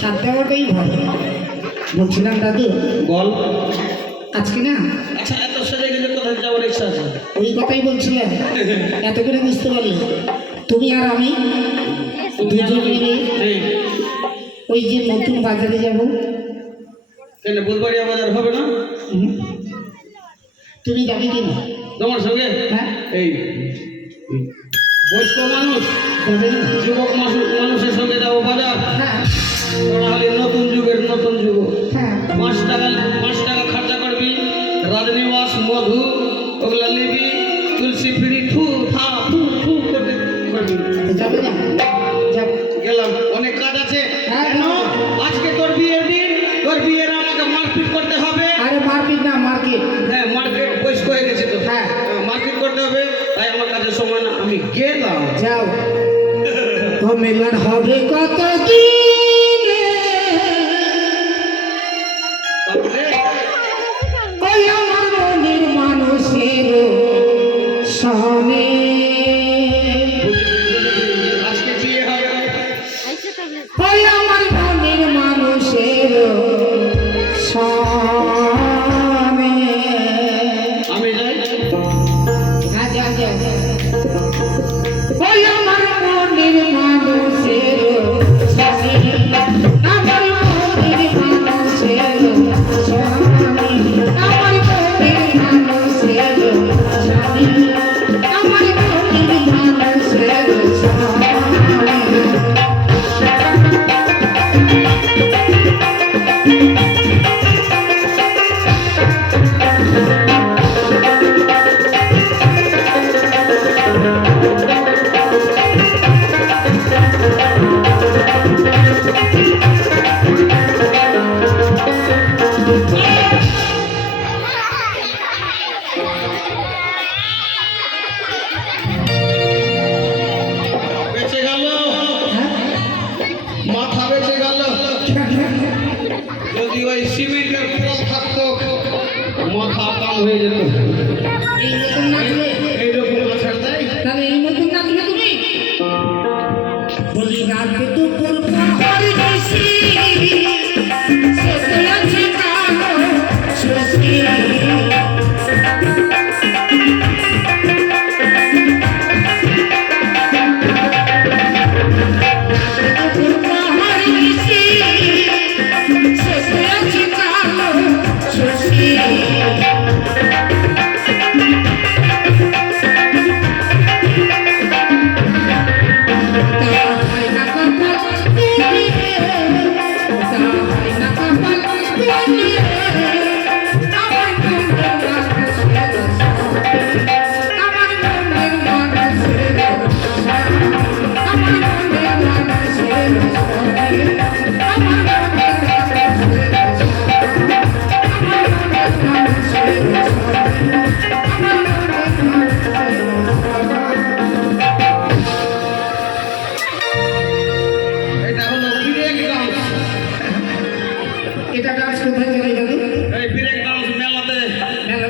হাত দেওয়াটাই ভয়। বলছিলাম দাদু বল। আজকে না আচ্ছা, এত সাজে গেলে কোথায় যাওয়ার ইচ্ছা আছে? ওই কথাই বলছিলাম, এত করে বুঝতে পারলে তুমি আর আমি দুজন মিলে ওই যে নতুন বাজারে যাব। কেন বুধবাড়িয়া বাজার হবে না? তুমি যাবে কি না তোমার সঙ্গে? হ্যাঁ এই বয়স্ক মানুষ যাবে না? যুবক মানুষের সঙ্গে যাবো বাজার। হ্যাঁ ওরা হলে নতুন যুগের নতুন যুগ। হ্যাঁ 5 টাকা খরচা করবি, রাজনিবাস মধু ওগুলা নিবি, তুলসী ফিরি ফু থা ফু ফু করতে করবি। যাবে না? যাবে। গেলাম, অনেক কাজ আছে। হ্যাঁ, কেন? আজকে তোর বিয়ের দিন, তোর বিয়ের আমাকে মারপিট করতে হবে। আরে মারপিট না, মার্কেট। হ্যাঁ, মার্কেট বয়স্ক হয়ে গেছে তো। হ্যাঁ মার্কেট করতে হবে, তাই আমার কাছে সময় না, আমি গেলাম। যাও। ও মিলন হবে কত দিনে, তারপরে ওই আমার মনের মানুষের সনে, আজকে বিয়ে হবে। ওই আমার মনের মানুষের সনে। আমি যাই। হ্যাঁ যা যা। ওই আমার মনের মানুষের সনে, আমার মনের মানুষের সনে, আমার মনের মানুষের সনে, আমার মনের মানুষের সনে। বেঁচে গেল, মাথা বেঁচে গেল। যদি ওই সিমেন্টের পথ থাকতো, মাথা কাম হয়ে যেত। এই নতুন নাচবে, এইরকম আসার দেয়। তাহলে এই নতুন নাচবে তুমি। বলি রাত দুপুর পাহাড় বেশি, শেষে আছে কালো শশী। দুপুর পাহাড় বেশি, শেষে আছে কালো শশী।